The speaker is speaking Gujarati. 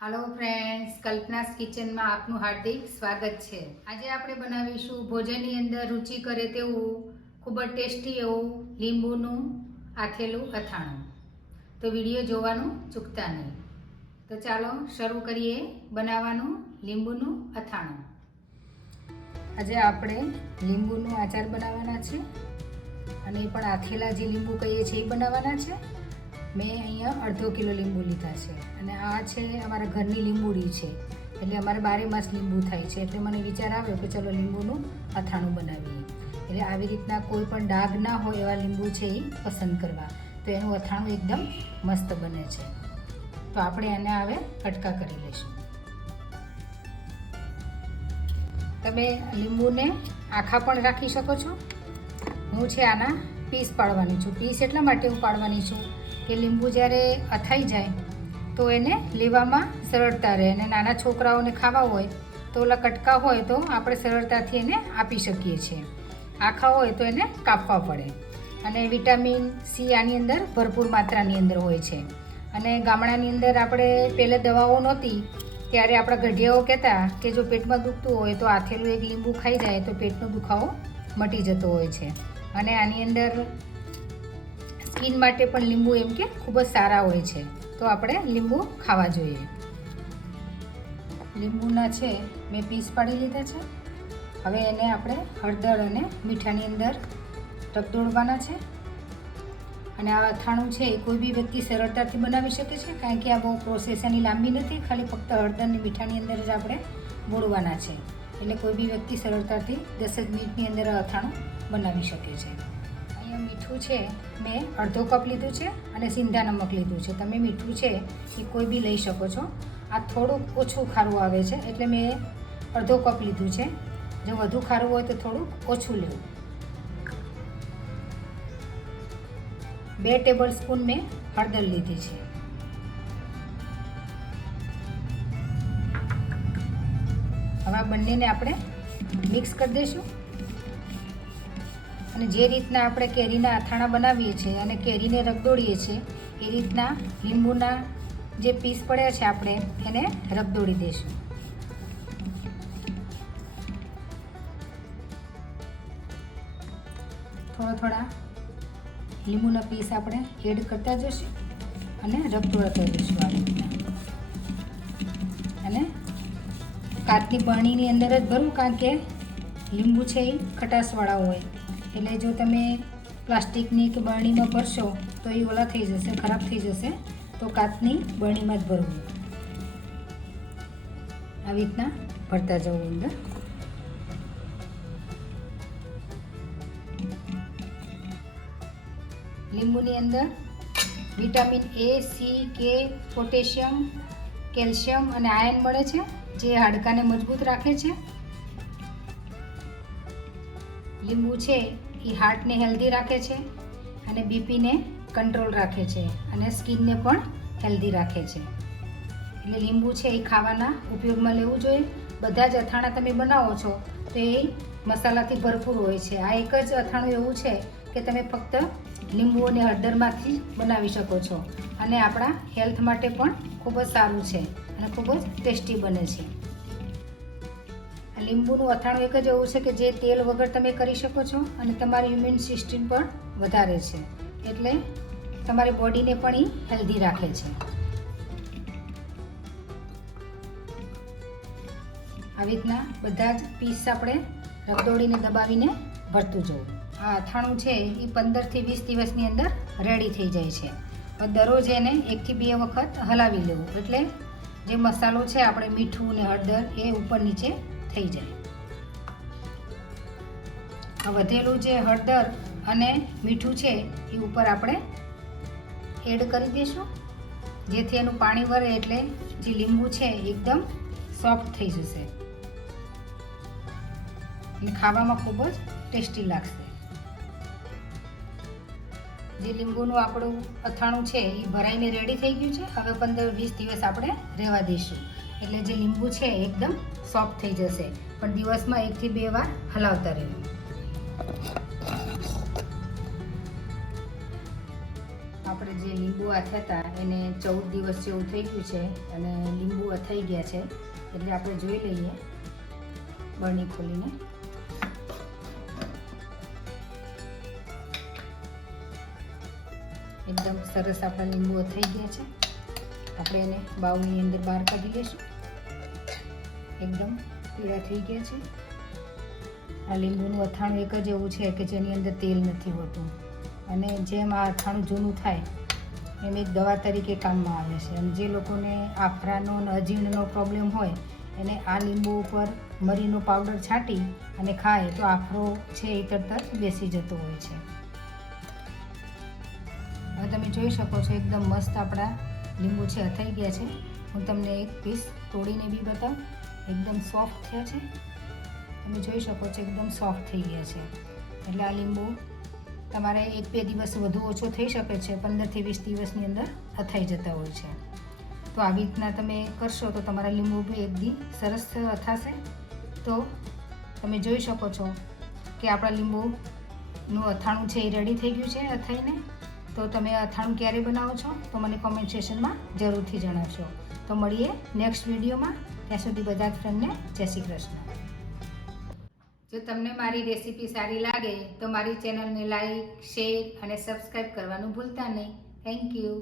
हेलो फ्रेंड्स, कल्पनास किचन में आपनु हार्दिक स्वागत है। आज આપણે બનાવીશું ભોજનની અંદર રુચિ કરે તેવું ખૂબ જ ટેસ્ટી એવું લીંબુનું આથેલું અથાણું। તો વિડિયો જોવાનું ચૂકતા નહીં। તો ચાલો શરૂ કરીએ બનાવવાનું લીંબુનું અથાણું। આજે આપણે લીંબુનું આચાર બનાવવાના છે અને એ પણ આથેલા જે લીંબુ કહીએ છીએ એ બનાવવાના છે। मैं अँ अर्धो किलो लींबू लीधा है અને આ છે અમારા ઘરની લીંબુડી છે એટલે અમારે 12 માસ લીંબુ થાય છે એટલે મને વિચાર આવ્યો કે ચલો લીંબુનું અથાણું બનાવીએ। એટલે આવી રીતના કોઈ પણ ડાઘ ના હોય એવા લીંબુ છે એ પસંદ કરવા તો એનું અથાણું એકદમ મસ્ત બને છે। તો આપણે આને હવે કટકા કરી લઈશું। તમે લીંબુને આખા પણ રાખી શકો છો। હું છે આના પીસ પાડવાની છું। પીસ એટલા માટે હું પાડવાની છું કે લીંબુ જ્યારે અથાઈ જાય તો એને લેવામાં સરળતા રહે અને નાના છોકરાઓને ખાવા હોય તો ઓલા કટકા હોય તો આપણે સરળતાથી એને આપી શકીએ છીએ। આખા હોય તો એને કાપવા પડે અને વિટામિન સી આની અંદર ભરપૂર માત્રાની અંદર હોય છે। અને ગામડાની અંદર આપણે પહેલાં દવાઓ નહોતી ત્યારે આપણા ગઢિયાઓ કહેતા કે જો પેટમાં દુખતું હોય તો આથેલું એક લીંબુ ખાઈ જાય તો પેટનો દુખાવો મટી જતો હોય છે। અને આની અંદર સ્કિન માટે પણ લીંબુ એમ કે ખૂબ જ સારા હોય છે તો આપણે લીંબુ ખાવા જોઈએ। લીંબુના છે મેં પીસ પાડી લીધા છે। હવે એને આપણે હળદર અને મીઠાની અંદર રગદોળવાના છે અને આ અથાણું છે એ કોઈ બી વ્યક્તિ સરળતાથી બનાવી શકે છે કારણ કે આ બહુ પ્રોસેસ એની લાંબી નથી, ખાલી ફક્ત હળદર અને મીઠાની અંદર જ આપણે બોળવાના છે એટલે કોઈ બી વ્યક્તિ સરળતાથી 10 જ મિનિટની અંદર આ અથાણું બનાવી શકે છે। મીઠું છે મેં અડધો કપ લીધું છે અને સિંધા નમક લીધું છે। તમે મીઠું છે એ કોઈ બી લઈ શકો છો। આ થોડુંક ઓછું ખારું આવે છે એટલે મેં અડધો કપ લીધું છે। જો વધુ ખારું હોય તો થોડુંક ઓછું લેવું। 2 ટેબલ સ્પૂન મેં હળદર લીધી છે। હવે આ બંનેને આપણે મિક્સ કરી દઈશું અને જે રીતના આપણે કેરીના અથાણા બનાવીએ છીએ અને કેરીને રગદોળીએ છીએ એ રીતના લીંબુના જે પીસ પડ્યા છે આપણે એને રગદોળી દઈશું। થોડા લીંબુના પીસ આપણે એડ કરતા જઈશું અને રગદોળતા જઈશું આ રીતના। અને કાચની બરણીની અંદર જ ભરવું કારણ કે લીંબુ છે એ ખટાશવાળા હોય એટલે જો તમે પ્લાસ્ટિકની કે બરણીમાં ભરશો તો એ ઓલા થઈ જશે, ખરાબ થઈ જશે। તો કાચની બરણીમાં જ ભરવું। આવી રીતના ભરતા જવું અંદર। લીંબુની અંદર વિટામિન એ, સી, કે, પોટેશિયમ, કેલ્શિયમ અને આયર્ન મળે છે જે હાડકાને મજબૂત રાખે છે। લીંબુ છે એ હાર્ટને હેલ્ધી રાખે છે અને બીપીને કંટ્રોલ રાખે છે અને સ્કિનને પણ હેલ્ધી રાખે છે। એટલે લીંબુ છે એ ખાવાના ઉપયોગમાં લેવું જોઈએ। બધા જ અથાણા તમે બનાવો છો તો એ મસાલાથી ભરપૂર હોય છે। આ એક જ અથાણું એવું છે કે તમે ફક્ત લીંબુ અને હળદરમાંથી બનાવી શકો છો અને આપણા હેલ્થ માટે પણ ખૂબ જ સારું છે અને ખૂબ જ ટેસ્ટી બને છે। લીંબુનું અથાણું એક જ એવું છે કે જે તેલ વગર તમે કરી શકો છો અને તમારી ઇમ્યુન સિસ્ટમ પણ વધારે છે એટલે તમારી બોડીને પણ એ હેલ્ધી રાખે છે। આવી રીતના બધા જ પીસ આપણે રગદોળીને દબાવીને ભરતું જવું। આ અથાણું છે એ 15 થી 20 દિવસની અંદર રેડી થઈ જાય છે। દરરોજ એને 1 થી 2 વખત હલાવી લેવું એટલે જે મસાલો છે આપણે મીઠું ને હળદર એ ઉપર નીચે થઈ જાય। વધેલું જે હળદર અને મીઠું છે એ ઉપર આપણે એડ કરી દઈશું જેથી એનું પાણી વરે એટલે જે લીંબુ છે એકદમ સોફ્ટ થઈ જશે અને ખાવામાં ખૂબ જ ટેસ્ટી લાગશે। જે લીંબુનું આપણું અથાણું છે એ ભરાઈને રેડી થઈ ગયું છે। હવે 15-20 દિવસ આપણે રહેવા દઈશું એટલે જે લીંબુ છે એકદમ સોફ્ટ થઈ જશે પણ દિવસમાં 1 થી 2 વાર હલાવતા રહેવું। આપણે જે લીંબુ આથ્યા હતા એને 14 દિવસ જેવું થઈ ગયું છે અને લીંબુ અથાઈ ગયા છે, એટલે આપણે જોઈ લઈએ બરણી ખોલીને. એકદમ સરસ આપણા લીંબુ અથાઈ ગયા છે. આપણે એને બાઉલની અંદર બહાર કાઢી લઈશું. એકદમ પીળા થઈ ગયા છે. આ લીંબુનું અથાણું એક જ એવું છે કે જેની અંદર તેલ નથી હોતું, અને જેમ આ અથાણું જૂનું થાય એમ એક દવા તરીકે કામમાં આવે છે. અને જે લોકોને આફરાનો અને અજીર્ણનો પ્રોબ્લેમ હોય એને આ લીંબુ ઉપર મરીનો પાવડર છાંટી અને ખાય તો આફરો છે એ તરત બેસી જતો હોય છે. હવે તમે જોઈ શકો છો એકદમ મસ્ત આપણા લીંબુ છે અથાઈ ગયા છે. હું તમને એક પીસ તોડીને બી બતાવું. એકદમ સોફ્ટ થયા છે. તમે જોઈ શકો છો એકદમ સોફ્ટ થઈ ગયા છે. એટલે આ લીંબુ તમારે 1-2 દિવસ વધુ ઓછો થઈ શકે છે, 15 થી 20 દિવસની અંદર અથાઈ જતા હોય છે. તો આવી રીતના તમે કરશો તો તમારા લીંબુ બી એકદી સરસ અથાશે. તો તમે જોઈ શકો છો કે આપણા લીંબુનું અથાણું છે એ રેડી થઈ ગયું છે અથાઈને. તો તમે અથાણું ક્યારે બનાવો છો તો મને કોમેન્ટ સેક્શનમાં જરૂરથી જણાવશો. તો મળીએ નેક્સ્ટ વિડીયોમાં. ત્યાં સુધી બધા જ ફ્રેન્ડને જય શ્રી કૃષ્ણ. જો તમને મારી રેસીપી સારી લાગે તો મારી ચેનલને લાઈક, શેર અને સબસ્ક્રાઈબ કરવાનું ભૂલતા નહીં. Thank you.